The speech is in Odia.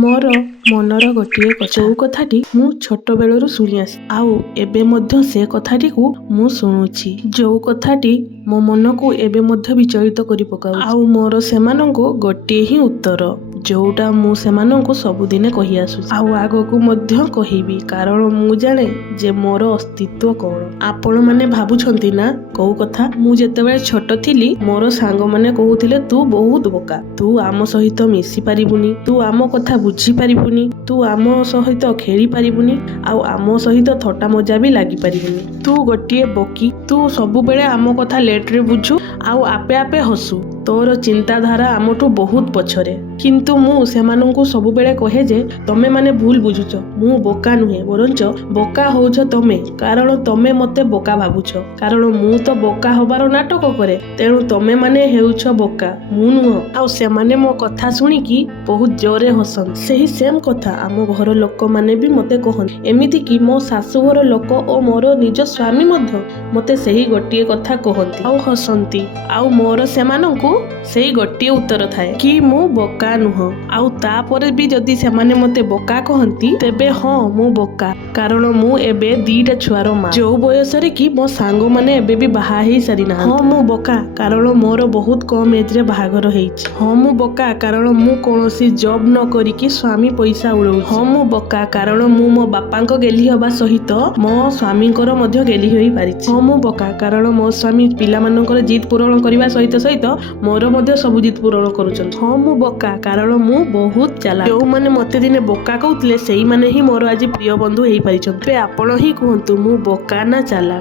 ମୋର ମନର ଗୋଟିଏ କଥା, ଯୋଉ କଥାଟି ମୁଁ ଛୋଟ ବେଳରୁ ଶୁଣି ଆସି, ଆଉ ଏବେ ମଧ୍ୟ ସେ କଥାଟିକୁ ମୁଁ ଶୁଣୁଛି। ଯୋଉ କଥାଟି ମୋ ମନକୁ ଏବେ ମଧ୍ୟ ବିଚଳିତ କରି ପକାଉଛି। ଆଉ ମୋର ସେମାନଙ୍କୁ ଗୋଟିଏ ହିଁ ଉତ୍ତର, ଯୋଉଟା ମୁଁ ସେମାନଙ୍କୁ ସବୁଦିନେ କହି ଆସୁଛି, ଆଉ ଆଗକୁ ମଧ୍ୟ କହିବି। କାରଣ ମୁଁ ଜାଣେ ଯେ ମୋର ଅସ୍ତିତ୍ୱ କ'ଣ। ଆପଣମାନେ ଭାବୁଛନ୍ତି ନା କୋଉ କଥା? ମୁଁ ଯେତେବେଳେ ଛୋଟ ଥିଲି ମୋର ସାଙ୍ଗମାନେ କହୁଥିଲେ ତୁ ବହୁତ ବୋକା, ତୁ ଆମ ସହିତ ମିଶି ପାରିବୁନି, ତୁ ଆମ କଥା ବୁଝି ପାରିବୁନି, ତୁ ଆମ ସହିତ ଖେଳି ପାରିବୁନି, ଆଉ ଆମ ସହିତ ଥଟ୍ଟା ମଜା ବି ଲାଗି ପାରିବୁନି। ତୁ ଗୋଟିଏ ବୋକି, ତୁ ସବୁବେଳେ ଆମ କଥା ଲେଟରେ ବୁଝୁ ଆଉ ଆପେ ଆପେ ହସୁ। ତୋର ଚିନ୍ତାଧାରା ଆମଠୁ ବହୁତ ପଛରେ। କିନ୍ତୁ ମୁଁ ସେମାନଙ୍କୁ ସବୁବେଳେ କହେ ଯେ ତମେ ମାନେ ଭୁଲ ବୁଝୁଛ, ମୁଁ ବୋକା ନୁହେଁ, ବରଞ୍ଚ ବୋକା ହଉଛ ତମେ। କାରଣ ତମେ ମତେ ବୋକା ଭାବୁଛ, କାରଣ ମୁଁ ତ ବୋକା ହବାର ନାଟକ କରେ। ତେଣୁ ତମେ ମାନେ ହେଉଛ ବୋକା, ମୁଁ ନୁହଁ। ଆଉ ସେମାନେ ମୋ କଥା ଶୁଣିକି ବହୁତ ଜୋରରେ ହସନ୍ତି। ସେହି ସେମ୍ କଥା ଆମ ଘର ଲୋକମାନେ ବି ମତେ କହନ୍ତି। ଏମିତିକି ମୋ ଶାଶୁଘର ଲୋକ ଓ ମୋର ନିଜ ସ୍ୱାମୀ ମଧ୍ୟ ମତେ ସେହି ଗୋଟିଏ କଥା କହନ୍ତି ଆଉ ହସନ୍ତି। ଆଉ ମୋର ସେମାନଙ୍କୁ ସେଇ ଗୋଟିଏ ଉତ୍ତର ଥାଏ କି ମୁଁ ବୋକା ନୁହଁ। ଆଉ ତାପରେ ବି ଯଦି ସେମାନେ ମତେ ବୋକା କହନ୍ତି, ତେବେ ହଁ ମୁଁ ବୋକା। କାରଣ ମୁଁ ଏବେ 2ଟା ଛୁଆର ମା, ଯୋଉ ବୟସରେ କି ମୋ ସାଙ୍ଗମାନେ ଏବେ ବି ବାହା ହେଇ ସାରିନାହାନ୍ତି। ହଁ ମୁଁ ବୋକା କାରଣ ମୋର ବହୁତ କମ୍ ଏଜରେ ବାହାଘର ହେଇଛି। ହଁ ମୁଁ ବୋକା କାରଣ ମୁଁ କୌଣସି ଜବ୍ ନ କରିକି ସ୍ୱାମୀ ପଇସା ଉଡଉଛି। ହଁ ମୁଁ ବୋକା କାରଣ ମୁଁ ମୋ ବାପାଙ୍କ ଗେହ୍ଲି ହେବା ସହିତ ମୋ ସ୍ୱାମୀଙ୍କର ମଧ୍ୟ ଗେହ୍ଲି ହୋଇ ପାରିଛି। ହଁ ମୁଁ ବୋକା କାରଣ ମୋ ସ୍ୱାମୀ ପିଲାମାନଙ୍କର ଜିଦ୍ ପୂରଣ କରିବା ସହିତ ସହିତ ମୋର ମଧ୍ୟ ସବୁ ଜିଦ୍ ପୂରଣ କରୁଛନ୍ତି। ହଁ ମୁଁ ବୋକା କାରଣ ମୁଁ ବହୁତ ଚାଲାକ। ଯୋଉମାନେ ମତେ ଦିନେ ବୋକା କହୁଥିଲେ ସେଇମାନେ ହିଁ ମୋର ଆଜି ପ୍ରିୟ ବନ୍ଧୁ ହେଇପାରିଛନ୍ତି। ଏବେ ଆପଣ ହିଁ କୁହନ୍ତୁ, ମୁଁ ବୋକା ନା ଚାଲାକ?